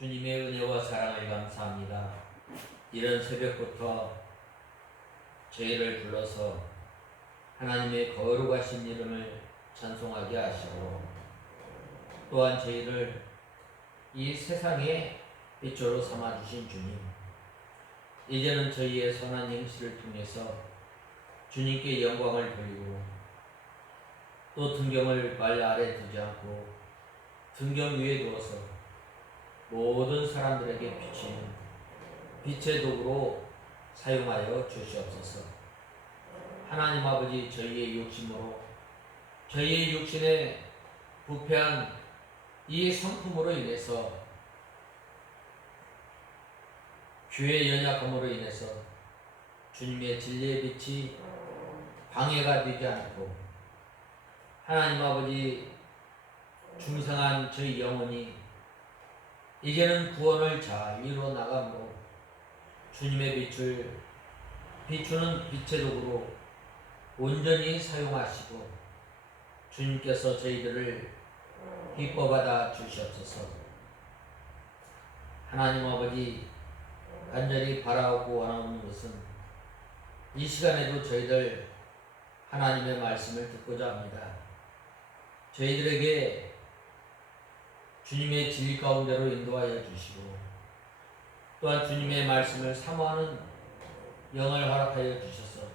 주님의 은혜와 사랑을 감사합니다. 이런 새벽부터 저희를 불러서 하나님의 거룩하신 이름을 찬송하게 하시고 또한 저희를 이 세상의 빛으로 삼아주신 주님, 이제는 저희의 선한 행실을 통해서 주님께 영광을 돌리고 또 등경을 발 아래 두지 않고 등경 위에 두어서 모든 사람들에게 비치는 빛의 도구로 사용하여 주시옵소서. 하나님 아버지, 저희의 욕심으로 저희의 육신에 부패한 이 성품으로 인해서 죄의 연약함으로 인해서 주님의 진리의 빛이 방해가 되지 않고 하나님 아버지 중생한 저희 영혼이 이제는 구원을 잘 이루어 나감으로 주님의 빛을 비추는 빛의 도구로 온전히 사용하시고 주님께서 저희들을 기뻐받아 주시옵소서. 하나님 아버지, 간절히 바라고 원하는 것은 이 시간에도 저희들 하나님의 말씀을 듣고자 합니다. 저희들에게 주님의 진리 가운데로 인도하여 주시고 또한 주님의 말씀을 사모하는 영을 허락하여 주셔서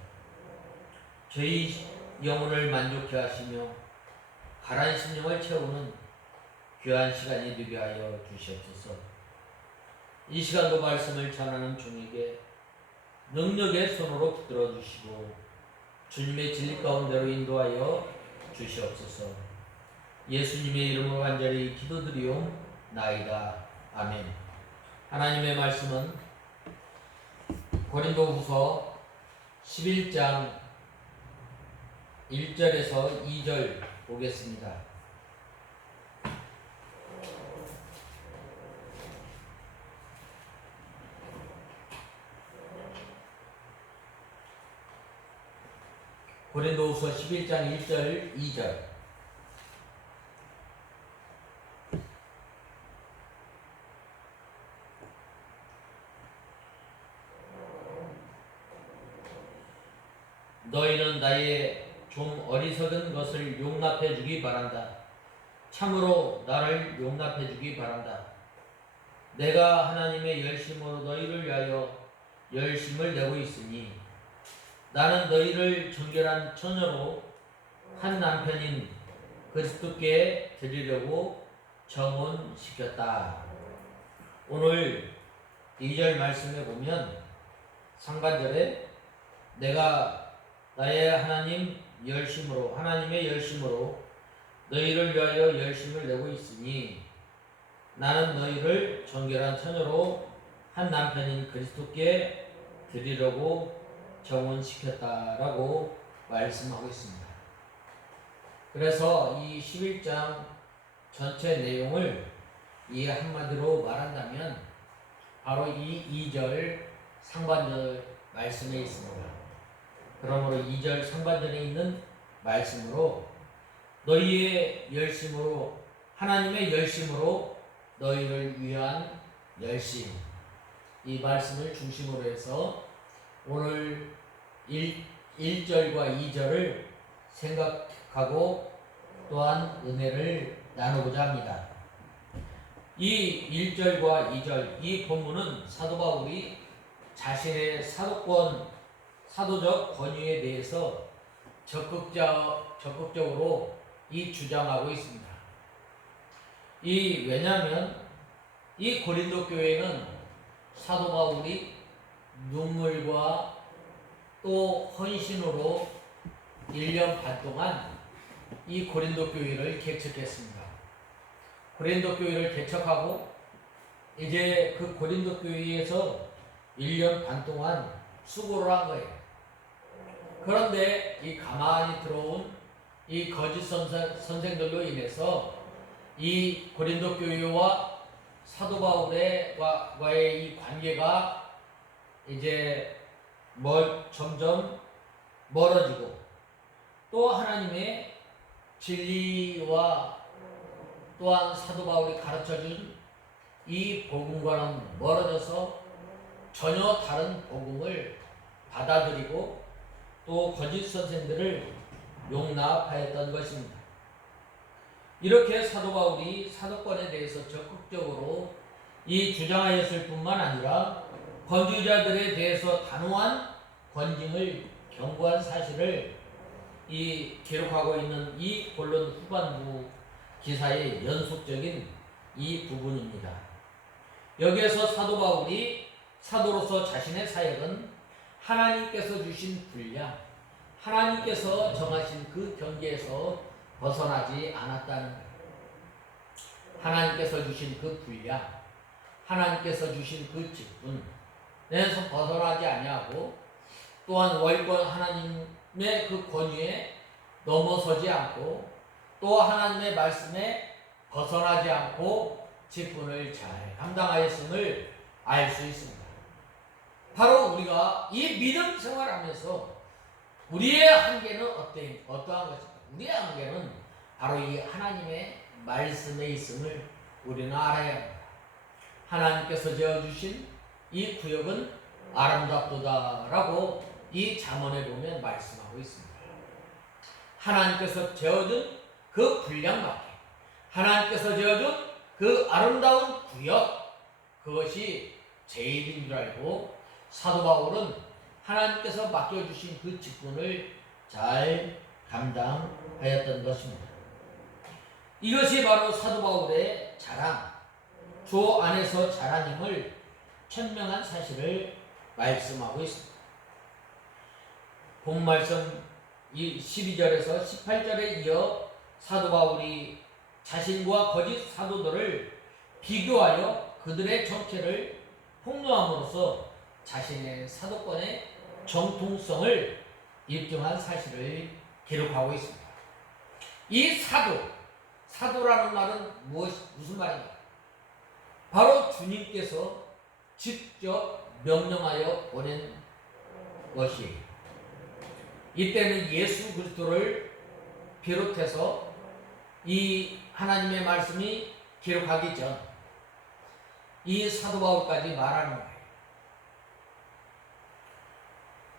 저희 영혼을 만족해 하시며 가라앉은 심령을 채우는 귀한 시간이 되게 하여 주시옵소서. 이 시간도 말씀을 전하는 종에게 능력의 손으로 붙들어 주시고 주님의 진리 가운데로 인도하여 주시옵소서. 예수님의 이름으로 간절히 기도드리옵나이다. 아멘. 하나님의 말씀은 고린도후서 11장 1절에서 2절 보겠습니다. 고린도후서 11장 1절 2절. 너희는 나의 좀 어리석은 것을 용납해 주기 바란다. 참으로 나를 용납해 주기 바란다. 내가 하나님의 열심으로 너희를 위하여 열심을 내고 있으니 나는 너희를 정결한 처녀로 한 남편인 그리스도께 드리려고 정혼시켰다. 오늘 2절 말씀에 보면 상반절에 내가 나의 하나님의 열심으로 너희를 위하여 열심을 내고 있으니 나는 너희를 정결한 처녀로 한 남편인 그리스도께 드리려고 정혼시켰다라고 말씀하고 있습니다. 그래서 이 11장 전체 내용을 이 한마디로 말한다면 바로 이 2절 상반절 말씀에 있습니다. 그러므로 2절 상반절에 있는 말씀으로 너희의 열심으로, 하나님의 열심으로 너희를 위한 열심, 이 말씀을 중심으로 해서 오늘 1절과 2절을 생각하고 또한 은혜를 나누고자 합니다. 이 1절과 2절, 이 본문은 사도 바울이 자신의 사도적 권위에 대해서 적극적으로 주장하고 있습니다. 왜냐하면 이 고린도 교회는 사도 바울이 눈물과 또 헌신으로 1년 반 동안 이 고린도 교회를 개척했습니다. 고린도 교회를 개척하고 이제 그 고린도 교회에서 1년 반 동안 수고를 한 거예요. 그런데 이 가만히 들어온 이 거짓 선생들로 인해서 이 고린도 교회와 사도 바울과의 이 관계가 이제 점점 멀어지고 또 하나님의 진리와 또한 사도 바울이 가르쳐준 이 복음과는 멀어져서 전혀 다른 복음을 받아들이고 또 거짓 선생들을 용납하였던 것입니다. 이렇게 사도 바울이 사도권에 대해서 적극적으로 이 주장하였을 뿐만 아니라 건주자들에 대해서 단호한 권징을 경고한 사실을 이 기록하고 있는 이 본론 후반부 기사의 연속적인 이 부분입니다. 여기에서 사도 바울이 사도로서 자신의 사역은 하나님께서 주신 분량, 하나님께서 정하신 그 경계에서 벗어나지 않았다는 거예요. 하나님께서 주신 그 분량, 하나님께서 주신 그 직분에서 벗어나지 아니하고 또한 월권 하나님의 그 권위에 넘어서지 않고 또 하나님의 말씀에 벗어나지 않고 직분을 잘 감당하였음을 알 수 있습니다. 바로 우리가 이 믿음 생활하면서 우리의 한계는 어떠한 것입니까? 우리의 한계는 바로 이 하나님의 말씀에 있음을 우리는 알아야 합니다. 하나님께서 지어주신 이 구역은 아름답도다라고 이 잠언에 보면 말씀하고 있습니다. 하나님께서 지어준 그 분량밖에, 하나님께서 지어준 그 아름다운 구역, 그것이 제일인 줄 알고 사도 바울은 하나님께서 맡겨주신 그 직분을 잘 감당하였던 것입니다. 이것이 바로 사도 바울의 자랑, 주 안에서 자랑임을 천명한 사실을 말씀하고 있습니다. 본 말씀 12절에서 18절에 이어 사도 바울이 자신과 거짓 사도들을 비교하여 그들의 정체를 폭로함으로써 자신의 사도권의 정통성을 입증한 사실을 기록하고 있습니다. 이 사도라는 말은 무슨 말인가? 바로 주님께서 직접 명령하여 보낸 것이에요. 이때는 예수 그리스도를 비롯해서 이 하나님의 말씀이 기록하기 전 이 사도 바울까지 말하는 거예요.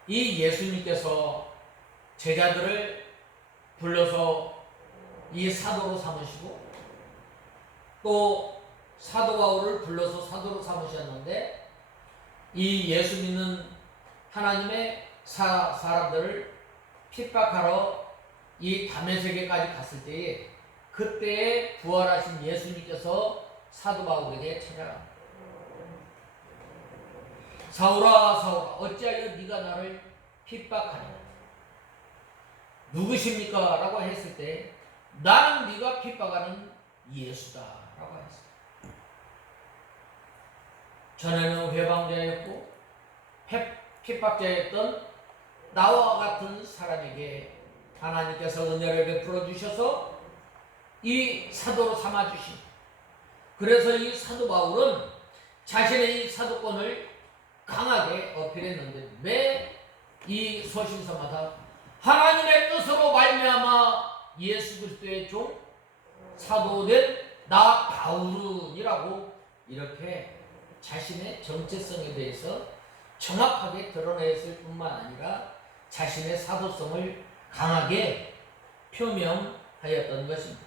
이 예수님께서 제자들을 불러서 이 사도로 삼으시고 또 사도 바울을 불러서 사도로 삼으셨는데 이 예수 믿는 하나님의 사람들을 핍박하러 이 다메섹에까지 갔을 때에 그때에 부활하신 예수님께서 사도 바울에게 찾아갑니다. 사울아 사울아 어찌하여 네가 나를 핍박하냐? 누구십니까? 라고 했을 때 나는 네가 핍박하는 예수다 라고 했어요. 전에는 회방자였고 핍박자였던 나와 같은 사람에게 하나님께서 은혜를 베풀어 주셔서 이 사도로 삼아 주신, 그래서 이 사도 바울은 자신의 이 사도권을 강하게 어필했는데 매 이 서신서마다 하나님의 뜻으로 말미암아 예수 그리스도의 종 사도된 나 바울은이라고 이렇게 자신의 정체성에 대해서 정확하게 드러냈을 뿐만 아니라 자신의 사도성을 강하게 표명하였던 것입니다.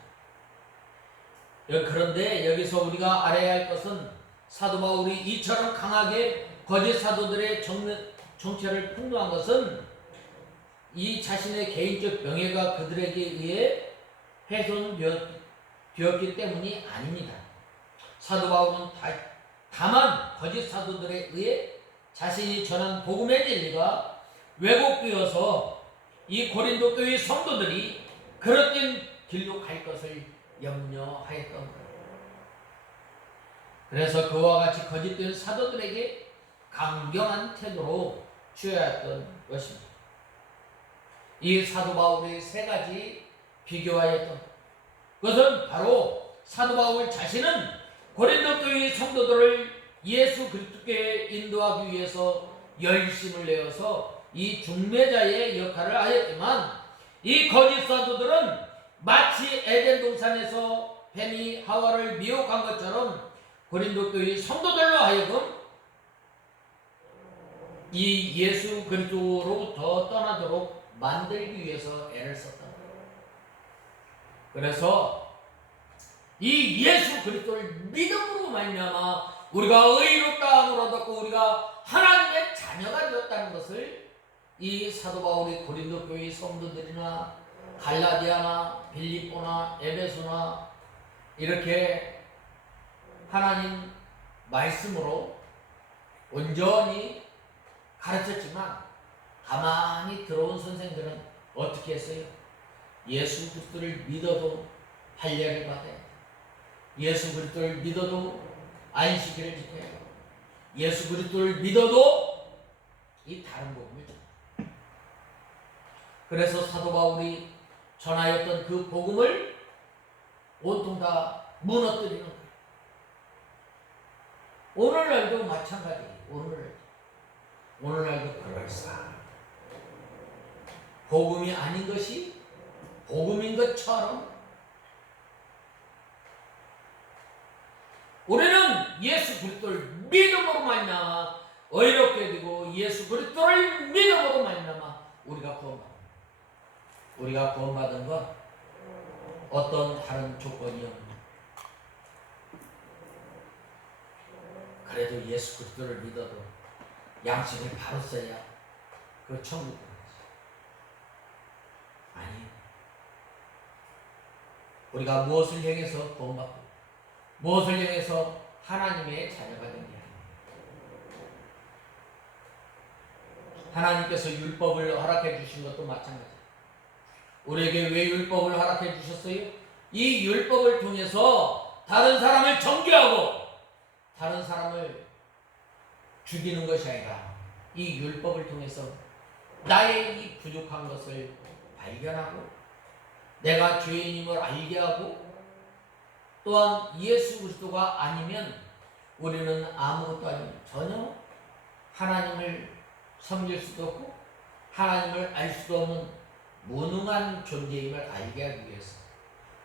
그런데 여기서 우리가 알아야 할 것은 사도 바울이 이처럼 강하게 거짓 사도들의 정체를 폭로한 것은 이 자신의 개인적 명예가 그들에게 의해 훼손되었기 때문이 아닙니다. 사도 바울은 다만 거짓 사도들에 의해 자신이 전한 복음의 진리가 왜곡되어서 이 고린도 교회 성도들이 그릇된 길로 갈 것을 염려하였던 거예요. 그래서 그와 같이 거짓된 사도들에게 강경한 태도로 취해야 했던 것입니다. 이 사도 바울의 세 가지 비교하였던 것은 바로 사도 바울 자신은 고린도 교회 성도들을 예수 그리스도께 인도하기 위해서 열심을 내어서 이 중매자의 역할을 하였지만 이 거짓 사도들은 마치 에덴 동산에서 뱀이 하와를 미혹한 것처럼 고린도 교회 성도들로 하여금 이 예수 그리스도로부터 떠나도록 만들기 위해서 애를 썼다. 그래서 이 예수 그리스도를 믿음으로 말미암아 우리가 의롭다함을 얻었고 우리가 하나님의 자녀가 되었다는 것을 이 사도 바울이 고린도 교회 성도들이나 갈라디아나 빌립보나 에베소나 이렇게 하나님 말씀으로 온전히 가르쳤지만 가만히 들어온 선생들은 어떻게 했어요? 예수 그리스도를 믿어도 할례를 받아야 돼. 예수 그리스도를 믿어도 안식일을 지켜야 돼. 예수 그리스도를 믿어도 이 다른 복음을 전해. 그래서 사도 바울이 전하였던 그 복음을 온통 다 무너뜨리는 거예요. 오늘날도 마찬가지예요. 오늘날도 그럴싸. 복음이 아닌 것이 복음인 것처럼 우리는 예수 그리스도를 믿음으로 말미암아 의롭게 되고 예수 그리스도를 믿음으로 말미암아 우리가 구원받는 우리가 구원받은 건 어떤 다른 조건이 없는 그래도 예수 그리스도를 믿어도 양심을 바로 써야 그 천국 가지. 아니, 우리가 무엇을 향해서 구원받고 무엇을 향해서 하나님의 자녀가 된 게 아닙니다. 하나님께서 율법을 허락해 주신 것도 마찬가지예요. 우리에게 왜 율법을 허락해 주셨어요? 이 율법을 통해서 다른 사람을 정죄하고 다른 사람을 죽이는 것이 아니라 이 율법을 통해서 나의 이 부족한 것을 발견하고 내가 죄인임을 알게 하고 또한 예수 그리스도가 아니면 우리는 아무것도 아니고 전혀 하나님을 섬길 수도 없고 하나님을 알 수도 없는 무능한 존재임을 알게 하기 위해서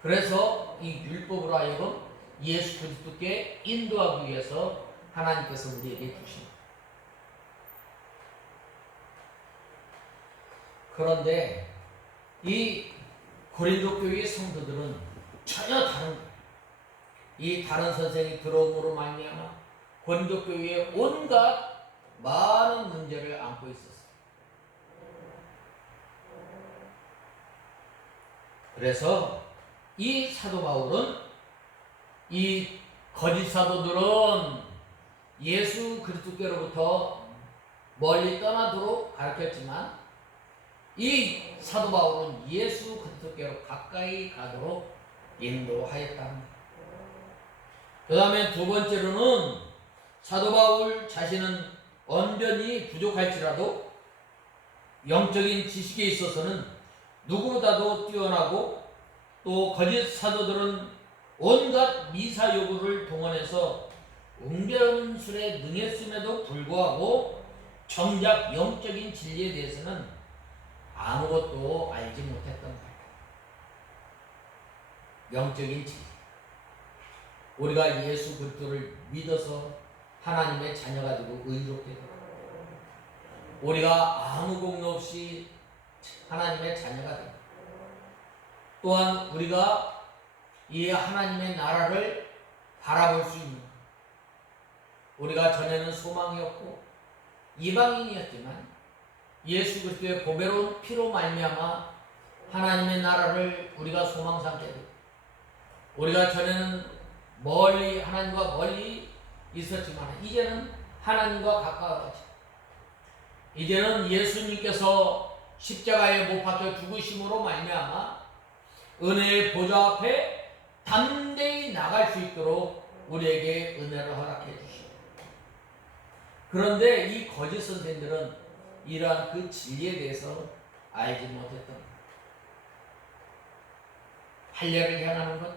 그래서 이 율법으로 하여금 예수 그리스도께 인도하기 위해서 하나님께서 우리에게 주신 것. 그런데 이 고린도 교회의 성도들은 전혀 다른 거예요. 이 다른 선생이 들어옴으로 말미암아 고린도 교회에 온갖 많은 문제를 안고 있었어요. 그래서 이 사도 바울은 이 거짓 사도들은 예수 그리스도께로부터 멀리 떠나도록 가르쳤지만 이 사도 바울은 예수 그리스도께로 가까이 가도록 인도하였답니다. 그 다음에 두 번째로는 사도 바울 자신은 언변이 부족할지라도 영적인 지식에 있어서는 누구보다도 뛰어나고 또 거짓 사도들은 온갖 미사 요구를 동원해서 웅변술에 능했음에도 불구하고 정작 영적인 진리에 대해서는 아무것도 알지 못했던 거예요. 영적인 진리. 우리가 예수 그리스도를 믿어서 하나님의 자녀가 되고 의롭게 되고 우리가 아무 공로 없이 하나님의 자녀가 되고 또한 우리가 이 하나님의 나라를 바라볼 수 있는 우리가 전에는 소망이 없고 이방인이었지만 예수 그리스도의 보배로운 피로 말미암아 하나님의 나라를 우리가 소망 삼게 되고 우리가 전에는 멀리 하나님과 멀리 있었지만 이제는 하나님과 가까워졌죠. 이제는 예수님께서 십자가에 못 박혀 죽으심으로 말미암아 은혜의 보좌 앞에 담대히 나갈 수 있도록 우리에게 은혜를 허락해 주시오. 그런데 이 거짓 선생들은 이러한 그 진리에 대해서 알지 못했던 것. 할례를 향하는 것,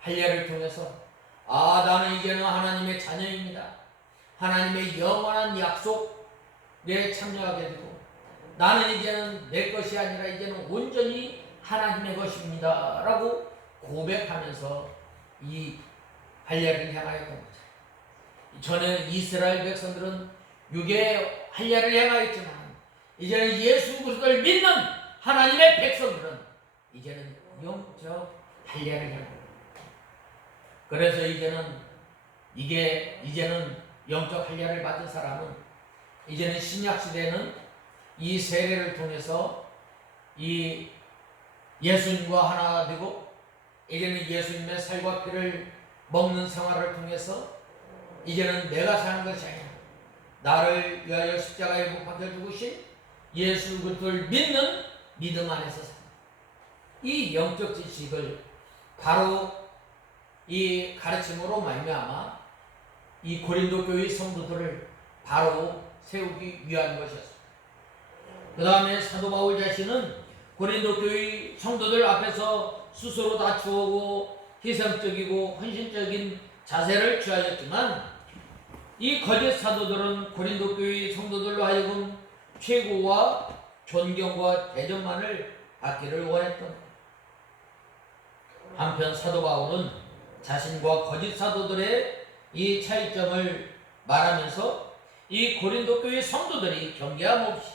할례를 통해서 나는 이제는 하나님의 자녀입니다. 하나님의 영원한 약속에 참여하게 되고 나는 이제는 내 것이 아니라 이제는 온전히 하나님의 것입니다 라고 고백하면서 이 할례를 향하였던 거죠. 전에 이스라엘 백성들은 육의 할례를 행하였지만 이제는 예수 그리스도를 믿는 하나님의 백성들은 이제는 영적 할례를 행합니다. 그래서 이제는 영적 할례를 받은 사람은 이제는 신약 시대는 이 세례를 통해서 이 예수님과 하나 되고 이제는 예수님의 살과 피를 먹는 생활을 통해서 이제는 내가 사는 것이 아니라 나를 위하여 십자가에 못 박혀 죽으신 예수 그리스도를 믿는 믿음 안에서 삽니다. 이 영적 지식을 바로 이 가르침으로 말미암아 이 고린도 교회 성도들을 바로 세우기 위한 것이었습니다. 그 다음에 사도 바울 자신은 고린도 교회 성도들 앞에서 스스로 낮추고 희생적이고 헌신적인 자세를 취하였지만 이 거짓 사도들은 고린도 교회 성도들로 하여금 최고와 존경과 대접만을 받기를 원했던. 한편 사도 바울은 자신과 거짓 사도들의 이 차이점을 말하면서 이 고린도 교회 성도들이 경계함 없이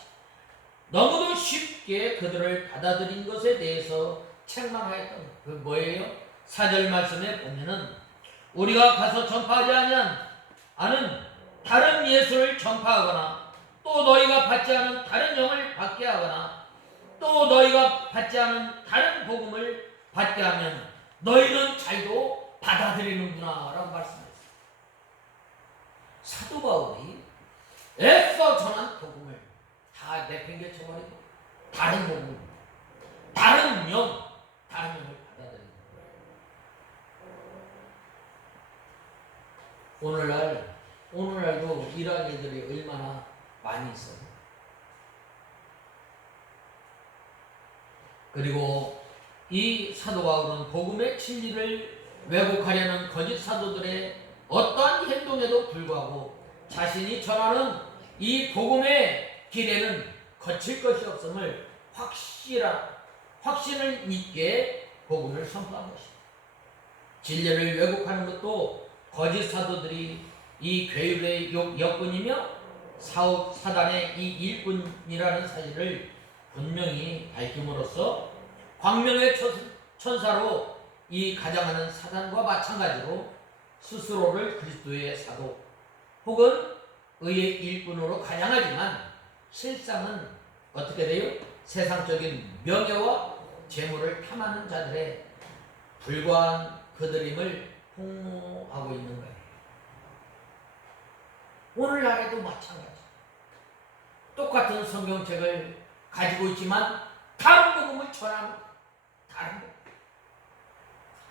너무도 쉽게 그들을 받아들인 것에 대해서 책망하였던 것. 그 뭐예요? 4절 말씀에 보면은 우리가 가서 전파하지 않은 다른 예수를 전파하거나 또 너희가 받지 않은 다른 영을 받게 하거나 또 너희가 받지 않은 다른 복음을 받게 하면 너희는 잘도 받아들이는구나 라고 말씀했어요. 사도 바울이 애써 전한 복음을 다 내팽개쳐버리고 다른 복음, 다른 영을 받아들이는 거예요. 오늘날도 이러한 일들이 얼마나 많이 있어요. 그리고 이 사도 바울은 복음의 진리를 왜곡하려는 거짓 사도들의 어떠한 행동에도 불구하고 자신이 전하는 이 복음의 길에는 거칠 것이 없음을 확신을 믿게 복음을 선포한 것입니다. 진리를 왜곡하는 것도 거짓 사도들이 이 괴율의 역군이며 사단의 이 일꾼이라는 사실을 분명히 밝힘으로써 광명의 천사로 이 가장하는 사단과 마찬가지로 스스로를 그리스도의 사도 혹은 의의 일꾼으로 가장하지만 실상은 어떻게 돼요? 세상적인 명예와 재물을 탐하는 자들의 불과한 그들임을 폭로하고 있는 거예요. 오늘날에도 마찬가지. 똑같은 성경책을 가지고 있지만 다른 복음을 전하는 다른 복음.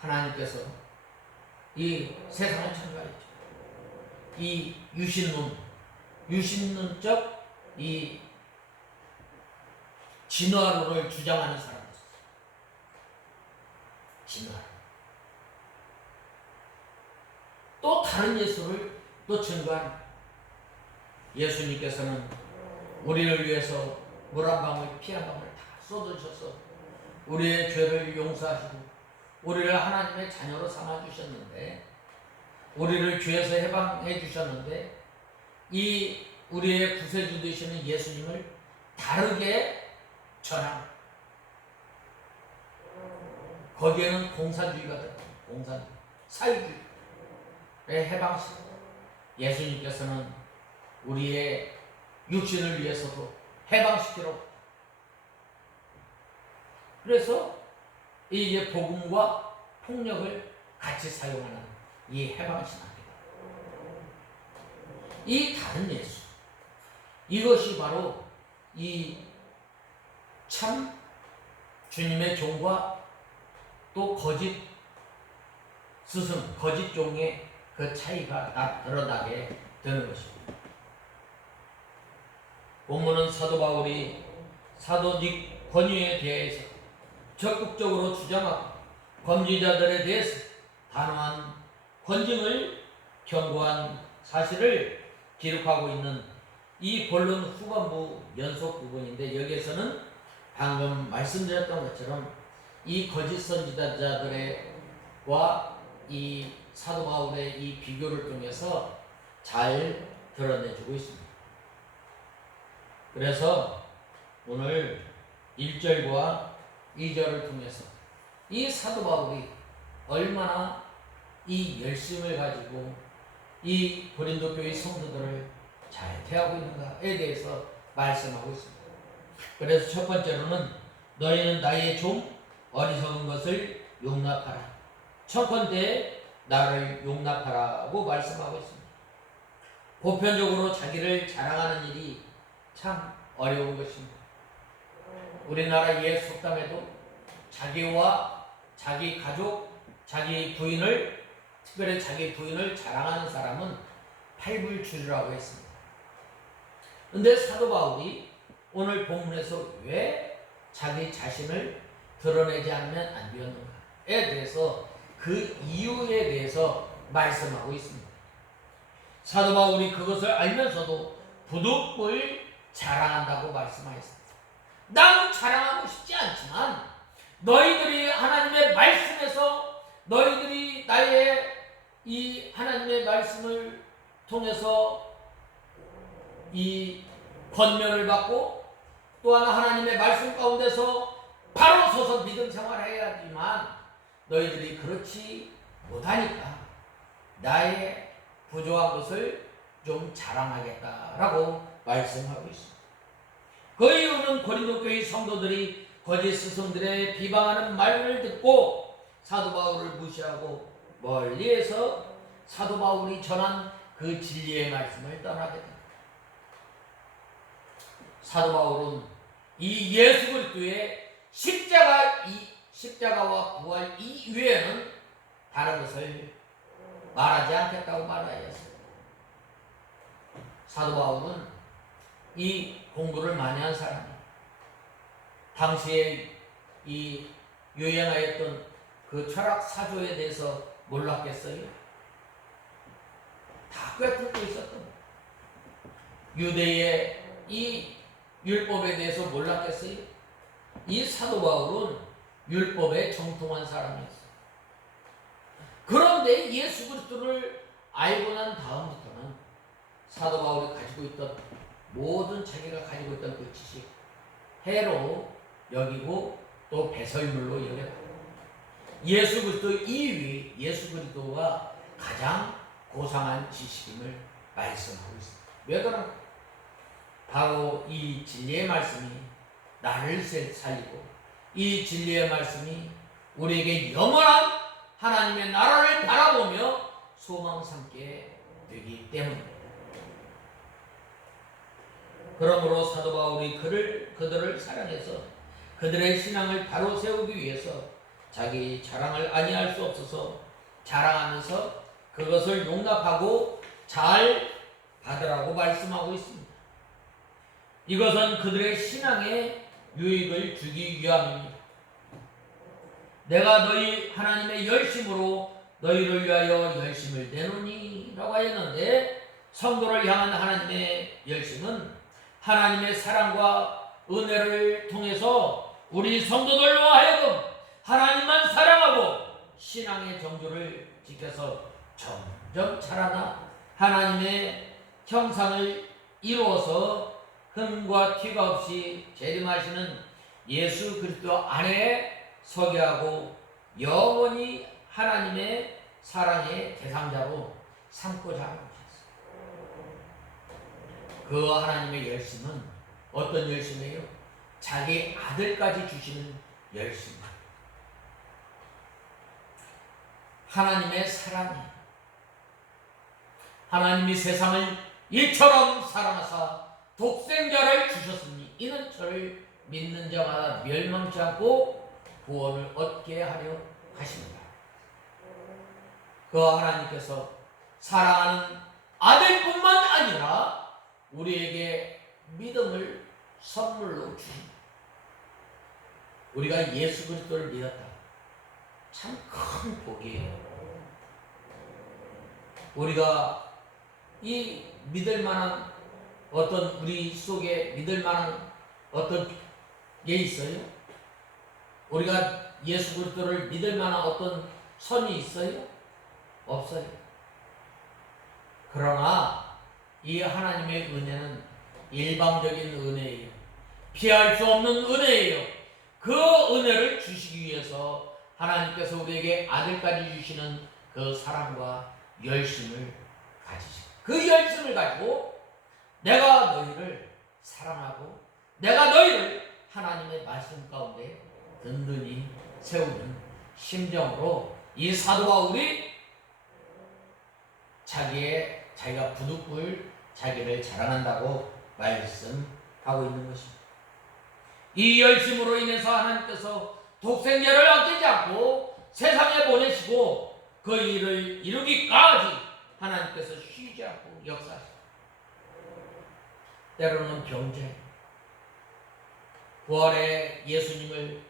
하나님께서 이 세상을 창조하셨죠. 이 유신론적 이 진화론을 주장하는 사람이었어요. 진화. 또 다른 예수를 또 증거한 예수님께서는 우리를 위해서 물 한 방울 피 한 방울 다 쏟으셔서 우리의 죄를 용서하시고 우리를 하나님의 자녀로 삼아주셨는데 우리를 죄에서 해방해 주셨는데 이 우리의 구세주 되시는 예수님을 다르게 전함. 거기에는 공산주의가 들어요. 공산주의, 사회주의의 해방식. 예수님께서는 우리의 육신을 위해서도 해방시키러. 그래서 이 복음과 폭력을 같이 사용하는 이 해방신학입니다. 이 다른 예수, 이것이 바로 이 참 주님의 종과 또 거짓 스승, 거짓 종의 그 차이가 드러나게 되는 것입니다. 본문은 사도 바울이 사도직 권위에 대해서 적극적으로 주장하고 범죄자들에 대해서 단호한 권징을 경고한 사실을 기록하고 있는 이 본론 후반부 연속 부분인데, 여기에서는 방금 말씀드렸던 것처럼 이 거짓 선지자들과 이 사도 바울의 이 비교를 통해서 잘 드러내주고 있습니다. 그래서 오늘 1절과 2절을 통해서 이 사도 바울이 얼마나 이 열심을 가지고 이 고린도 교회 성도들을 잘 대하고 있는가에 대해서 말씀하고 있습니다. 그래서 첫 번째로는 너희는 나의 좀 어리석은 것을 용납하라. 청컨대 나를 용납하라고 말씀하고 있습니다. 보편적으로 자기를 자랑하는 일이 참 어려운 것입니다. 우리나라 옛 속담에도 자기와 자기 가족, 자기 부인을, 특별히 자기 부인을 자랑하는 사람은 팔불출이라고 했습니다. 그런데 사도 바울이 오늘 본문에서 왜 자기 자신을 드러내지 않으면 안 되었는가에 대해서 그 이유에 대해서 말씀하고 있습니다. 사도 바울이 그것을 알면서도 부득불 자랑한다고 말씀하였습니다. 나는 자랑하고 싶지 않지만 너희들이 하나님의 말씀에서 너희들이 나의 이 하나님의 말씀을 통해서 이 권면을 받고 또 하나님의 말씀 가운데서 바로 서서 믿음 생활을 해야지만 너희들이 그렇지 못하니까 나의 부족한 것을 좀 자랑하겠다라고 말씀하고 있습니다. 그 이유는 고린도 교회 성도들이 거짓 스승들의 비방하는 말을 듣고 사도 바울을 무시하고 멀리에서 사도 바울이 전한 그 진리의 말씀을 떠나게 됩니다. 사도 바울은 이 예수 그리스도의 십자가와 부활 이외에는 다른 것을 말하지 않겠다고 말하였습니다. 사도 바울은 이 공부를 많이 한 사람이에요. 당시에 이 유행하였던 그 철학 사조에 대해서 몰랐겠어요? 다 꿰뚫고 있었던 거예요. 유대의 이 율법에 대해서 몰랐겠어요? 이 사도 바울은 율법에 정통한 사람이었어요. 그런데 예수 그리스도를 알고 난 다음부터는 사도 바울이 가지고 있던 모든 자기가 가지고 있던 그 지식 해로 여기고 또 배설물로 여겼다. 예수 그리스도 이위 예수 그리스도가 가장 고상한 지식임을 말씀하고 있습니다. 왜 그런가? 바로 이 진리의 말씀이 나를 살리고 이 진리의 말씀이 우리에게 영원한 하나님의 나라를 바라보며 소망 삼게 되기 때문입니다. 그러므로 사도 바울이 그들을 사랑해서 그들의 신앙을 바로 세우기 위해서 자기 자랑을 아니할 수 없어서 자랑하면서 그것을 용납하고 잘 받으라고 말씀하고 있습니다. 이것은 그들의 신앙에 유익을 주기 위함입니다. 내가 너희 하나님의 열심으로 너희를 위하여 열심을 내노니 라고 하였는데 성도를 향한 하나님의 열심은 하나님의 사랑과 은혜를 통해서 우리 성도들로 하여금 하나님만 사랑하고 신앙의 정조를 지켜서 점점 자라나 하나님의 형상을 이루어서 흠과 티가 없이 재림하시는 예수 그리스도 안에 서게 하고 영원히 하나님의 사랑의 대상자로 삼고자 하는 것이었어요. 그 하나님의 열심은 어떤 열심이에요? 자기 아들까지 주시는 열심. 하나님의 사랑이 하나님이 세상을 이처럼 사랑하사 독생자를 주셨으니 이는 저를 믿는 자마다 멸망치 않고 구원을 얻게 하려 하십니다. 그 하나님께서 사랑하는 아들뿐만 아니라 우리에게 믿음을 선물로 주십니다. 우리가 예수 그리스도를 믿었다. 참 큰 복이에요. 우리가 이 믿을 만한 어떤 우리 속에 믿을 만한 어떤 게 있어요? 우리가 예수 그리스도를 믿을 만한 어떤 선이 있어요? 없어요. 그러나 이 하나님의 은혜는 일방적인 은혜예요. 피할 수 없는 은혜예요. 그 은혜를 주시기 위해서 하나님께서 우리에게 아들까지 주시는 그 사랑과 열심을 가지시고, 그 열심을 가지고 내가 너희를 사랑하고 내가 너희를 하나님의 말씀 가운데 든든히 세우는 심정으로 이 사도 바울이 자기가 부득불 자기를 자랑한다고 말씀하고 있는 것입니다. 이 열심으로 인해서 하나님께서 독생자를 아끼지 않고 세상에 보내시고 그 일을 이루기까지 하나님께서 쉬지 않고 역사하십니다. 때로는 병재, 부활의 예수님을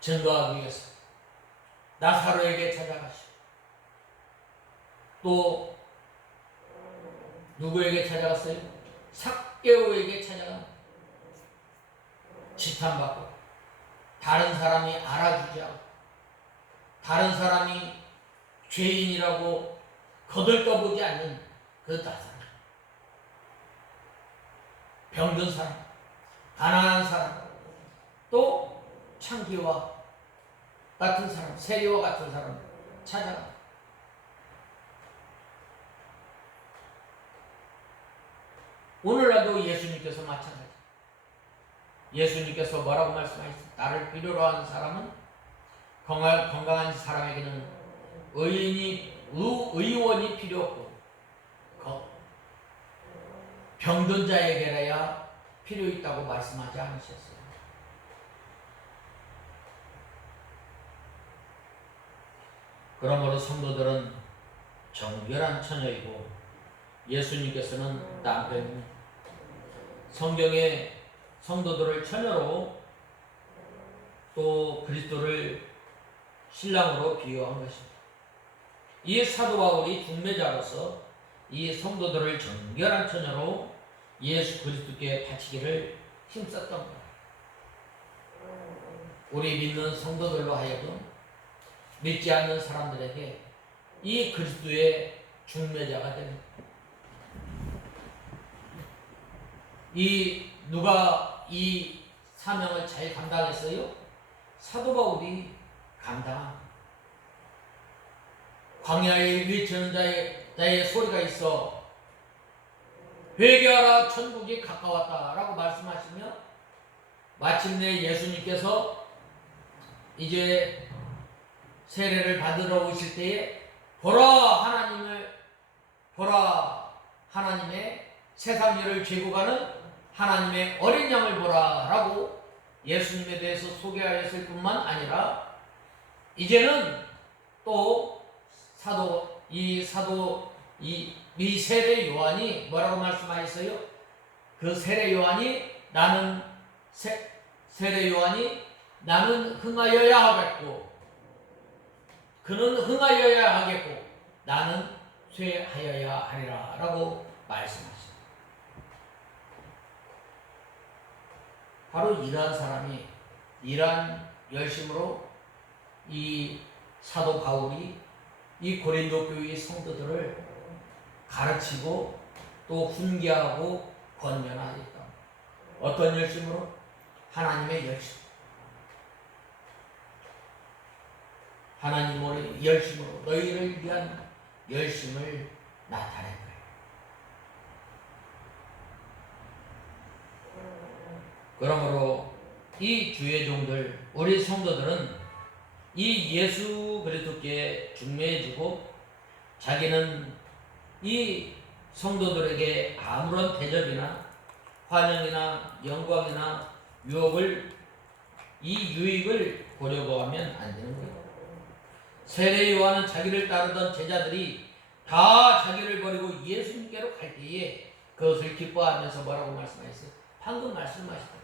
증거하기 위해서 나사로에게 찾아가시고, 또 누구에게 찾아갔어요? 삭개오에게 찾아가 지탄받고, 다른 사람이 알아주지 않고, 다른 사람이 죄인이라고 거들떠보지 않는 그 나사로, 병든 사람, 가난한 사람, 또 창기와 같은 사람, 세리와 같은 사람 찾아가. 오늘날도 예수님께서 마찬가지. 예수님께서 뭐라고 말씀하셨어요? 나를 필요로 하는 사람은 건강한 사람에게는 의원이 필요 없고 병든 자에게라야 필요 있다고 말씀하지 않으셨어요. 그러므로 성도들은 정결한 처녀이고 예수님께서는 남편입니다. 성경에 성도들을 처녀로 또 그리스도를 신랑으로 비유한 것입니다. 이 사도 바울이 중매자로서 이 성도들을 정결한 처녀로 예수 그리스도께 바치기를 힘썼던 거예요. 우리 믿는 성도들로 하여금 믿지 않는 사람들에게 이 그리스도의 중매자가 됩니다. 누가 이 사명을 잘 감당했어요? 사도 바울이 감당합니다. 광야에 외치는 자의 소리가 있어 회개하라 천국이 가까웠다라고 말씀하시며, 마침내 예수님께서 이제 세례를 받으러 오실 때에 보라 하나님의 세상 일을 죄고 가는 하나님의 어린 양을 보라 라고 예수님에 대해서 소개하였을 뿐만 아니라, 이제는 또 이 세례 요한이 뭐라고 말씀하셨어요? 그 세례 요한이 나는 흥하여야 하겠고, 그는 흥하여야 하겠고 나는 쇠하여야 하리라 라고 말씀하십니다. 바로 이러한 사람이, 이러한 열심으로 이 사도 바울이 이 고린도 교회의 성도들을 가르치고 또 훈계하고 권면하였다. 어떤 열심으로? 하나님의 열심. 하나님의 열심으로, 너희를 위한 열심을 나타낸 거예요. 그러므로 이 주의 종들, 우리 성도들은 이 예수 그리스도께 중매해주고, 자기는 이 성도들에게 아무런 대접이나 환영이나 영광이나 유익을 보려고 하면 안 되는 거예요. 세례 요한은 자기를 따르던 제자들이 다 자기를 버리고 예수님께로 갈 때에 그것을 기뻐하면서 뭐라고 말씀하셨어요? 방금 말씀하셨다.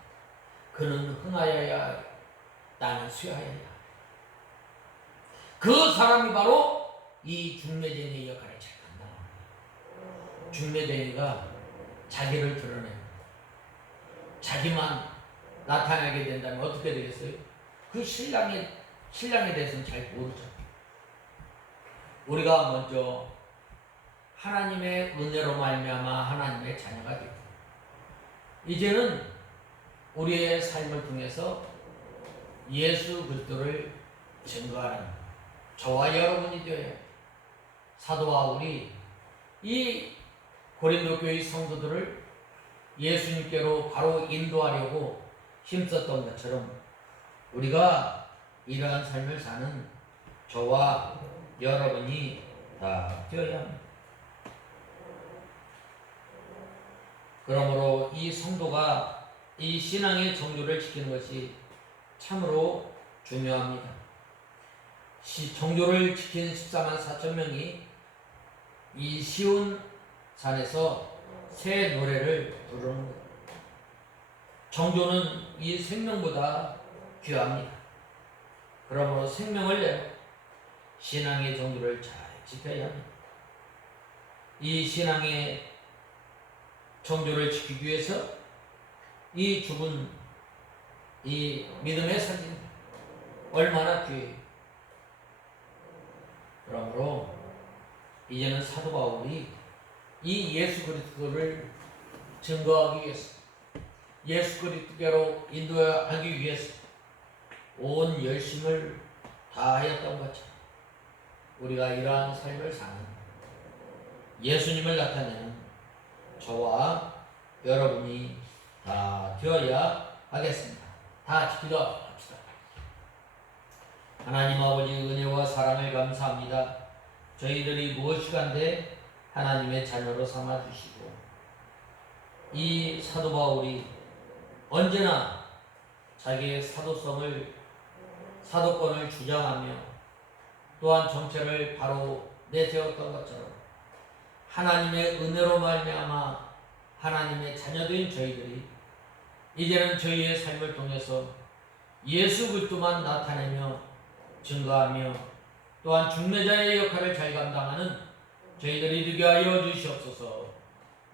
그는 흥하여야 나는 쇠하여야. 그 사람이 바로 이 중매쟁이의 역할을 잘 감당합니다. 중매쟁이가 자기를 드러내는, 자기만 나타나게 된다면 어떻게 되겠어요? 그 신랑에 대해서는 잘 모르죠. 우리가 먼저 하나님의 은혜로 말미암아 하나님의 자녀가 되고, 이제는 우리의 삶을 통해서 예수 그리스도를 증거하는 저와 여러분이 되어야 합니다. 사도 바울이 이 고린도 교회 성도들을 예수님께로 바로 인도하려고 힘썼던 것처럼 우리가 이러한 삶을 사는 저와 여러분이 다 되어야 합니다. 그러므로 이 성도가 이 신앙의 정조를 지키는 것이 참으로 중요합니다. 정조를 지킨 14만 4천 명이 이 시온 산에서 새 노래를 부르는 거예요. 정조는 이 생명보다 귀합니다. 그러므로 생명을 내어 신앙의 정조를 잘 지켜야 합니다. 이 신앙의 정조를 지키기 위해서 이 죽은 이 믿음의 사진 얼마나 귀해요. 그러므로 이제는 사도 바울이 이 예수 그리스도를 증거하기 위해서, 예수 그리스도께로 인도하기 위해서 온 열심을 다하였던 것처럼 우리가 이러한 삶을 사는 예수님을 나타내는 저와 여러분이 다 되어야 하겠습니다. 다 같이 기도합시다. 하나님 아버지 은혜와 사랑을 감사합니다. 저희들이 무엇이간데 하나님의 자녀로 삼아주시고, 이 사도 바울이 언제나 자기의 사도권을 주장하며 또한 정체를 바로 내세웠던 것처럼 하나님의 은혜로 말미암아 하나님의 자녀된 저희들이 이제는 저희의 삶을 통해서 예수 그리스도만 나타내며 증거하며 또한 중매자의 역할을 잘 감당하는 저희들이 되게 하여 주시옵소서.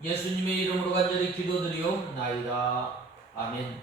예수님의 이름으로 간절히 기도드리옵나이다. 아멘.